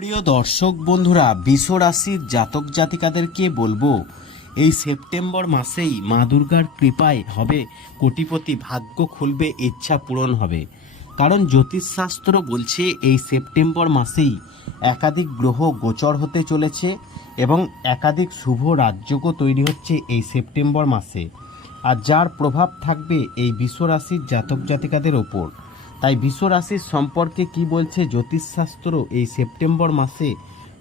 প্রিয় দর্শক বন্ধুরা, বিষ রাশির জাতক জাতিকাদেরকে বলব, এই সেপ্টেম্বর মাসেই মা দুর্গার কৃপায় হবে, কোটিপতি ভাগ্য খুলবে, ইচ্ছা পূরণ হবে। কারণ জ্যোতিষশাস্ত্র বলছে, এই সেপ্টেম্বর মাসেই একাধিক গ্রহ গোচর হতে চলেছে এবং একাধিক শুভ রাজ্যকও তৈরি হচ্ছে এই সেপ্টেম্বর মাসে। আর যার প্রভাব থাকবে এই বিশ্ব রাশির জাতক জাতিকাদের ওপর। তাই বিশ্ব রাশির সম্পর্কে কি বলছে জ্যোতিষশাস্ত্র এই সেপ্টেম্বর মাসে?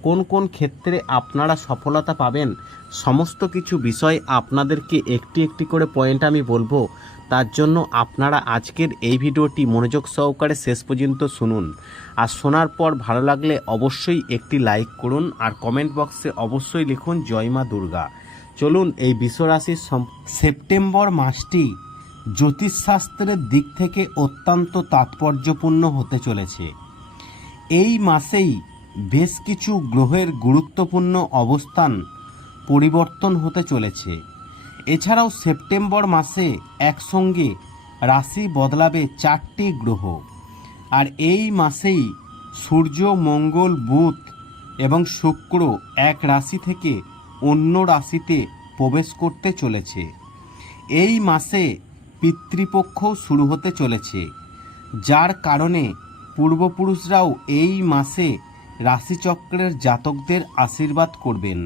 কোন কোন ক্ষেত্রে আপনারা সফলতা পাবেন? সমস্ত কিছু বিষয় আপনাদেরকে একটি একটি করে পয়েন্ট আমি বলব। তার জন্য আপনারা আজকের এই ভিডিওটি মনোযোগ সহকারে শেষ পর্যন্ত শুনুন। আর শোনার পর ভালো লাগলে অবশ্যই একটি লাইক করুন আর কমেন্ট বক্সে অবশ্যই লিখুন, জয় মা দুর্গা। চলুন এই বিশ্বরাশির সেপ্টেম্বর মাসটি জ্যোতিষশাস্ত্রের দিক থেকে অত্যন্ত তাৎপর্যপূর্ণ হতে চলেছে। এই মাসেই বেশ কিছু গ্রহের গুরুত্বপূর্ণ অবস্থান পরিবর্তন হতে চলেছে। এছাড়াও সেপ্টেম্বর মাসে একসঙ্গে রাশি বদলাবে চারটি গ্রহ। আর এই মাসেই সূর্য, মঙ্গল, বুধ এবং শুক্র এক রাশি থেকে অন্য রাশিতে প্রবেশ করতে চলেছে। এই মাসে পিতৃপক্ষ শুরু হতে চলেছে, যার কারণে পূর্বপুরুষরাও এই মাসে রাশিচক্রের জাতকদের আশীর্বাদ করবেন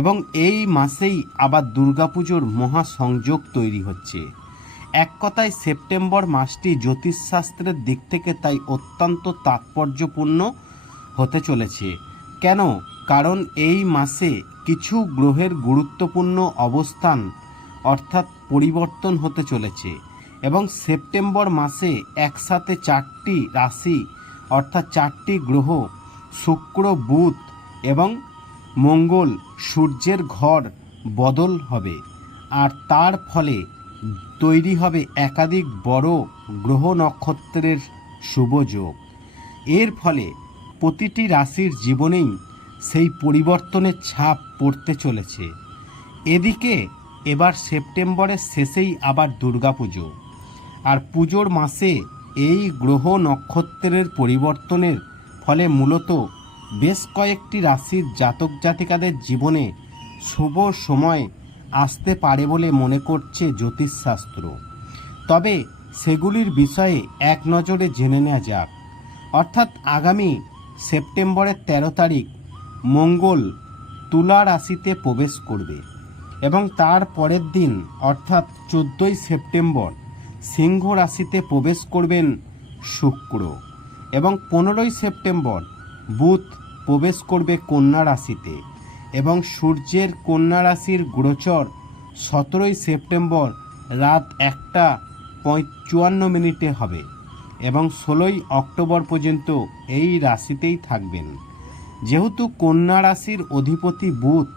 এবং এই মাসেই আবার দুর্গাপুজোর মহাসংযোগ তৈরি হচ্ছে। এক কথায় সেপ্টেম্বর মাসটি জ্যোতিষশাস্ত্রের দিক থেকে তাই অত্যন্ত তাৎপর্যপূর্ণ হতে চলেছে, কেন? কারণ এই মাসে কিছু গ্রহের গুরুত্বপূর্ণ অবস্থান অর্থাৎ পরিবর্তন হতে চলেছে এবং সেপ্টেম্বর মাসে একসাথে চারটি রাশি, অর্থাৎ চারটি গ্রহ, শুক্র, বুধ এবং মঙ্গল সূর্যের ঘর বদল হবে। আর তার ফলে তৈরি হবে একাধিক বড় গ্রহ নক্ষত্রের শুভযোগ এর ফলে প্রতিটি রাশির জীবনেই সেই পরিবর্তনের ছাপ পড়তে চলেছে। এদিকে এবার সেপ্টেম্বরের শেষেই আবার দুর্গাপুজো। আর পুজোর মাসে এই গ্রহ নক্ষত্রের পরিবর্তনের ফলে মূলত বেশ কয়েকটি রাশির জাতক জাতিকাদের জীবনে শুভ সময় আসতে পারে বলে মনে করছে জ্যোতিষশাস্ত্র। তবে সেগুলির বিষয়ে এক নজরে জেনে নেওয়া যাক। অর্থাৎ আগামী সেপ্টেম্বরের তেরো তারিখ মঙ্গল তুলা রাশিতে প্রবেশ করবে। এবং তার পরের দিন, অর্থাৎ চোদ্দোই সেপ্টেম্বর, সিংহ রাশিতে প্রবেশ করবেন শুক্র এবং পনেরোই সেপ্টেম্বর বুধ প্রবেশ করবে কন্যা রাশিতে এবং সূর্যের কন্যা রাশির গোচর সতেরোই সেপ্টেম্বর রাত একটা চুয়ান্ন মিনিটে হবে এবং ষোলোই অক্টোবর পর্যন্ত এই রাশিতেই থাকবেন। যেহেতু কন্যা রাশির অধিপতি বুধ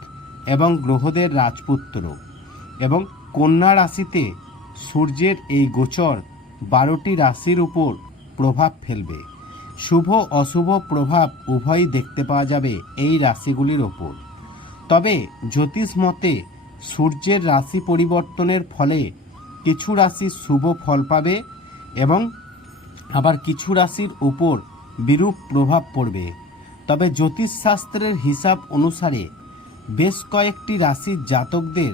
এবং গ্রহদের রাজপুত্র এবং কন্যা রাশিতে সূর্যের এই গোচর বারোটি রাশির উপর প্রভাব ফেলবে। শুভ, অশুভ প্রভাব উভয়ই দেখতে পাওয়া যাবে এই রাশিগুলির ওপর তবে জ্যোতিষ মতে সূর্যের রাশি পরিবর্তনের ফলে কিছু রাশি শুভ ফল পাবে এবং আবার কিছু রাশির উপর বিরূপ প্রভাব পড়বে। তবে জ্যোতিষশাস্ত্রের হিসাব অনুসারে বেশ কয়েকটি রাশির জাতকদের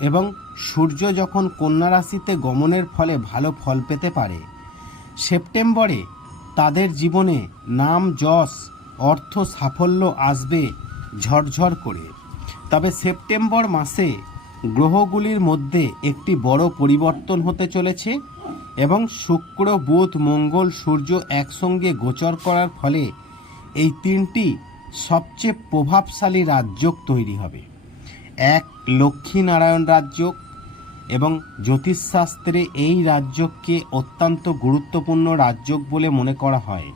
এবং সূর্য যখন কন্যা রাশিতে গমনের ফলে ভালো ফল পেতে পারে। সেপ্টেম্বরে তাদের জীবনে নাম, যশ, অর্থ, সাফল্য আসবে ঝরঝর করে। তবে সেপ্টেম্বর মাসে গ্রহগুলির মধ্যে একটি বড় পরিবর্তন হতে চলেছে এবং শুক্র, বুধ, মঙ্গল, সূর্য একসঙ্গে গোচর করার ফলে এই তিনটি সবচেয়ে প্রভাবশালী রাজ্য তৈরি হবে। এক লক্ষ্মীনারায়ণ রাজ্য এবং জ্যোতিষশাস্ত্রে এই রাজ্যকে অত্যন্ত গুরুত্বপূর্ণ রাজ্য বলে মনে করা হয়।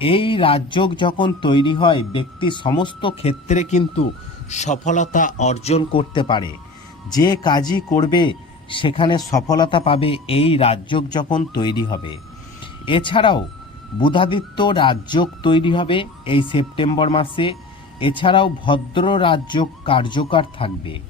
এই রাজ্য যখন তৈরি হয়, ব্যক্তি সমস্ত ক্ষেত্রে কিন্তু সফলতা অর্জন করতে পারে। যে কাজই করবে, সেখানে সফলতা পাবে এই রাজ্য যখন তৈরি হবে। এছাড়াও বুধাদিত্য রাজ্য তৈরি হবে এই সেপ্টেম্বর মাসে। এছাড়াও ভদ্র রাজ্য কার্যকর থাকবে।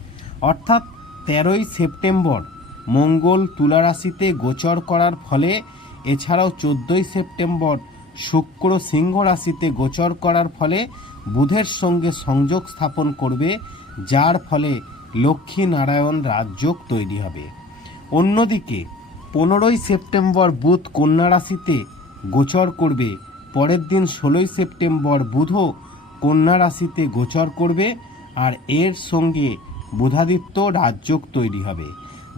অর্থাৎ তেরোই সেপ্টেম্বর মঙ্গল তুলা রাশিতে গোচর করার ফলে, এছাড়াও চোদ্দোই সেপ্টেম্বর শুক্র সিংহ রাশিতে গোচর করার ফলে বুধের সঙ্গে সংযোগ স্থাপন করবে, যার ফলে লক্ষ্মী নারায়ণ রাজযোগ তৈরি হবে। অন্যদিকে, পনেরোই সেপ্টেম্বর বুধ কন্যা রাশিতে গোচর করবে। পরের দিন ষোলোই সেপ্টেম্বর বুধও কন্যা রাশিতে গোচর করবে আর এর সঙ্গে বুধাদিত্য রাজযোগ তৈরি হবে,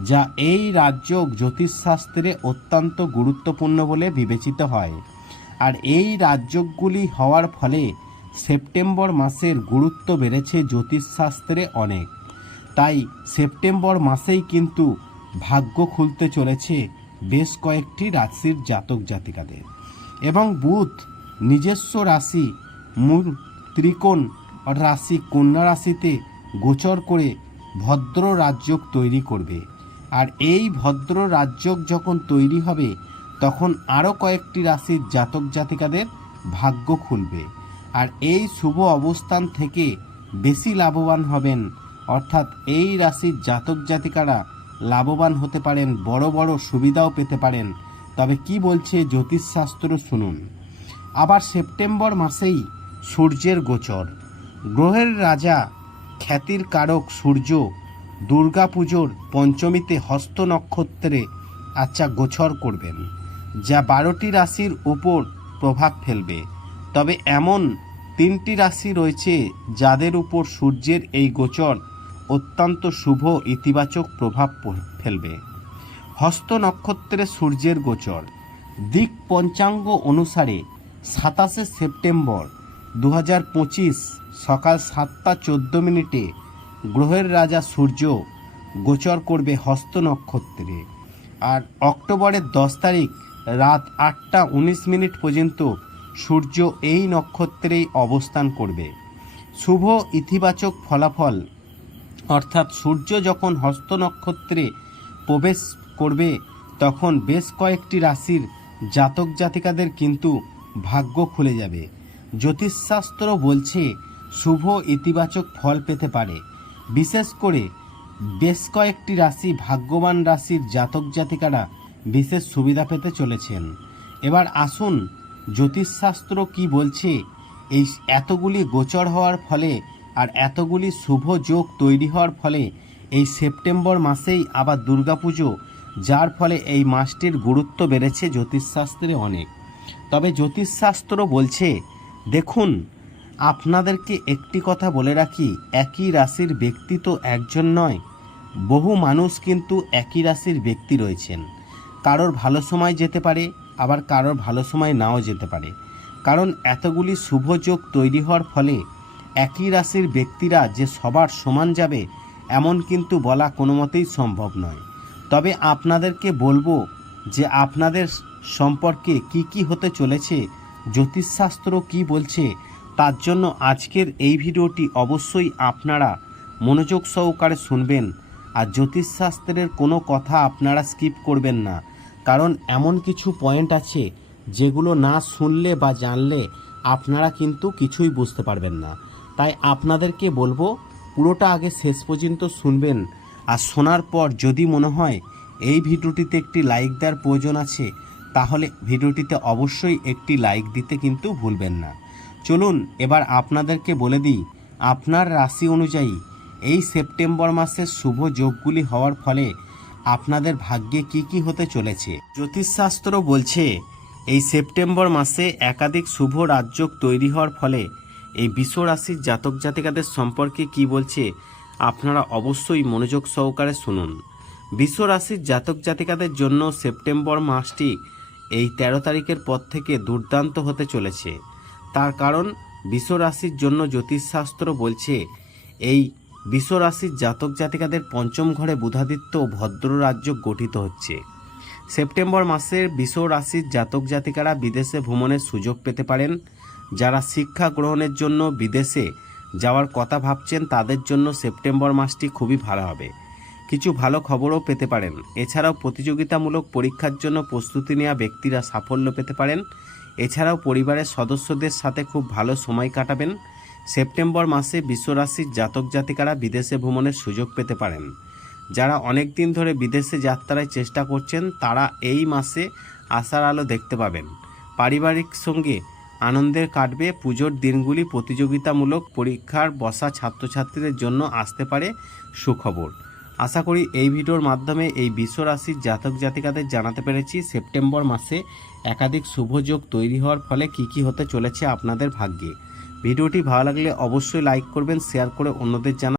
যা এই রাজযোগ জ্যোতিষশাস্ত্রে অত্যন্ত গুরুত্বপূর্ণ বলে বিবেচিত হয়। আর এই রাজযোগগুলি হওয়ার ফলে সেপ্টেম্বর মাসের গুরুত্ব বেড়েছে জ্যোতিষশাস্ত্রে অনেক। তাই সেপ্টেম্বর মাসেই কিন্তু ভাগ্য খুলতে চলেছে বেশ কয়েকটি রাশির জাতক জাতিকাদের এবং বুধ নিজস্ব রাশি, মূল ত্রিকোণ রাশি কন্যা রাশিতে গোচর করে ভদ্র রাজযোগ তৈরি করবে। আর এই ভদ্র রাজযোগ যখন তৈরি হবে, তখন আরও কয়েকটি রাশির জাতক জাতিকাদের ভাগ্য খুলবে। আর এই শুভ অবস্থান থেকে বেশি লাভবান হবেন, অর্থাৎ এই রাশির জাতক জাতিকারা লাভবান হতে পারেন, বড় বড় সুবিধাও পেতে পারেন তবে কি বলছে জ্যোতিষশাস্ত্র শুনুন। আবার সেপ্টেম্বর মাসেই সূর্যের গোচর। গ্রহের রাজা খ্যাতির কারক সূর্য দুর্গাপুজোর পঞ্চমীতে হস্ত নক্ষত্রে আচ্ছা গোচর করবেন, যা বারোটি রাশির উপর প্রভাব ফেলবে। তবে এমন তিনটি রাশি রয়েছে যাদের উপর সূর্যের এই গোচর অত্যন্ত শুভ ইতিবাচক প্রভাব ফেলবে। হস্ত নক্ষত্রে সূর্যের গোচর। দিক পঞ্চাঙ্গ অনুসারে সাতাশে সেপ্টেম্বর দু হাজার পঁচিশ সকাল সাতটা চোদ্দ মিনিটে গ্রহের রাজা সূর্য গোচর করবে হস্ত নক্ষত্রে। আর অক্টোবরের দশ তারিখ রাত আটটা উনিশ মিনিট পর্যন্ত সূর্য এই নক্ষত্রেই অবস্থান করবে। শুভ ইতিবাচক ফলাফল, অর্থাৎ সূর্য যখন হস্ত নক্ষত্রে প্রবেশ করবে, তখন বেশ কয়েকটি রাশির জাতক জাতিকাদের কিন্তু ভাগ্য খুলে যাবে। জ্যোতিষশাস্ত্র বলছে, শুভ ইতিবাচক ফল পেতে পারে। বিশেষ করে বেশ কয়েকটি রাশি ভাগ্যবান রাশির জাতক জাতিকারা বিশেষ সুবিধা পেতে চলেছেন। এবার আসুন জ্যোতিষশাস্ত্র কি বলছে, এই এতগুলি গোচর হওয়ার ফলে আর এতগুলি শুভ যোগ তৈরি হওয়ার ফলে এই সেপ্টেম্বর মাসেই আবার দুর্গাপুজো যার ফলে এই মাসটির গুরুত্ব বেড়েছে জ্যোতিষশাস্ত্রে অনেক। তবে জ্যোতিষশাস্ত্র বলছে, দেখুন, আপনাদেরকে একটি কথা বলে রাখি, একই রাশির ব্যক্তি তো একজন নয়। বহু মানুষ কিন্তু একই রাশির ব্যক্তি রয়েছেন। কারোর ভালো সময় যেতে পারে, আবার কারোর ভালো সময় নাও যেতে পারে। কারণ এতগুলি শুভ যোগ তৈরি হওয়ার ফলে একই রাশির ব্যক্তিরা যে সবার সমান যাবে, এমন কিন্তু বলা কোনো মতেই সম্ভব নয়। তবে আপনাদেরকে বলব যে আপনাদের সম্পর্কে কি কি হতে চলেছে, জ্যোতিষশাস্ত্র কি বলছে, তার জন্য আজকের এই ভিডিওটি অবশ্যই আপনারা মনোযোগ সহকারে শুনবেন। আর জ্যোতিষশাস্ত্রের কোনো কথা আপনারা স্কিপ করবেন না। কারণ এমন কিছু পয়েন্ট আছে যেগুলো না শুনলে বা জানলে আপনারা কিন্তু কিছুই বুঝতে পারবেন না। তাই আপনাদেরকে বলব পুরোটা আগে শেষ পর্যন্ত শুনবেন। আর শোনার পর যদি মনে হয় এই ভিডিওটিতে একটি লাইক দেওয়ার প্রয়োজন আছে, তাহলে ভিডিওটিতে অবশ্যই একটি লাইক দিতে কিন্তু ভুলবেন না। চলুন এবার আপনাদেরকে বলে দিই, আপনার রাশি অনুযায়ী এই সেপ্টেম্বর মাসের শুভ যোগগুলি হওয়ার ফলে আপনাদের ভাগ্যে কি কি হতে চলেছে? জ্যোতিষশাস্ত্র বলছে, এই সেপ্টেম্বর মাসে একাধিক শুভ রাজযোগ তৈরি হওয়ার ফলে এই বিশ্ব রাশির জাতক জাতিকাদের সম্পর্কে কি বলছে আপনারা অবশ্যই মনোযোগ সহকারে শুনুন। বিশ্ব রাশির জাতক জাতিকাদের জন্য সেপ্টেম্বর মাসটি এই তেরো তারিখের পর থেকে দুর্দান্ত হতে চলেছে। তার কারণ রাশির জন্য জ্যোতিষশাস্ত্র বলছে, এই রাশির জাতক জাতিকাদের পঞ্চম ঘরে বুধাদিত্য ভদ্র রাজ্য গঠিত হচ্ছে। সেপ্টেম্বর মাসের রাশির জাতক জাতিকারা বিদেশে ভ্রমণের সুযোগ পেতে পারেন, যারা শিক্ষা গ্রহণের জন্য বিদেশে যাওয়ার কথা ভাবছেন তাদের জন্য সেপ্টেম্বর মাসটি খুবই ভালো হবে। কিছু ভালো খবরও পেতে পারেন। এছাড়াও প্রতিযোগিতামূলক পরীক্ষার জন্য প্রস্তুতি নেওয়া ব্যক্তিরা সাফল্য পেতে পারেন। এছাড়াও পরিবারের সদস্যদের সাথে খুব ভালো সময় কাটাবেন। সেপ্টেম্বর মাসে বিশ্বরাশির জাতক জাতিকারা বিদেশে ভ্রমণের সুযোগ পেতে পারেন। যারা অনেক দিন ধরে বিদেশে যাত্রায় চেষ্টা করছেন, তারা এই মাসে আশার আলো দেখতে পাবেন। পারিবারিক সঙ্গে আনন্দের কাটবে, পুজোর দিনগুলি প্রতিযোগিতামূলক পরীক্ষার বসা ছাত্রছাত্রীদের জন্য আসতে পারে সুখবর। আশা করি এই ভিডিওর মাধ্যমে এই বিশ্ব রাশির জাতক জাতিকাদের জানাতে পেরেছি সেপ্টেম্বর মাসে একাধিক শুভযোগ তৈরি হওয়ার ফলে কি কি হতে চলেছে আপনাদের ভাগ্যে। ভিডিওটি ভালো লাগলে অবশ্যই লাইক করবেন, শেয়ার করে অন্যদের জানা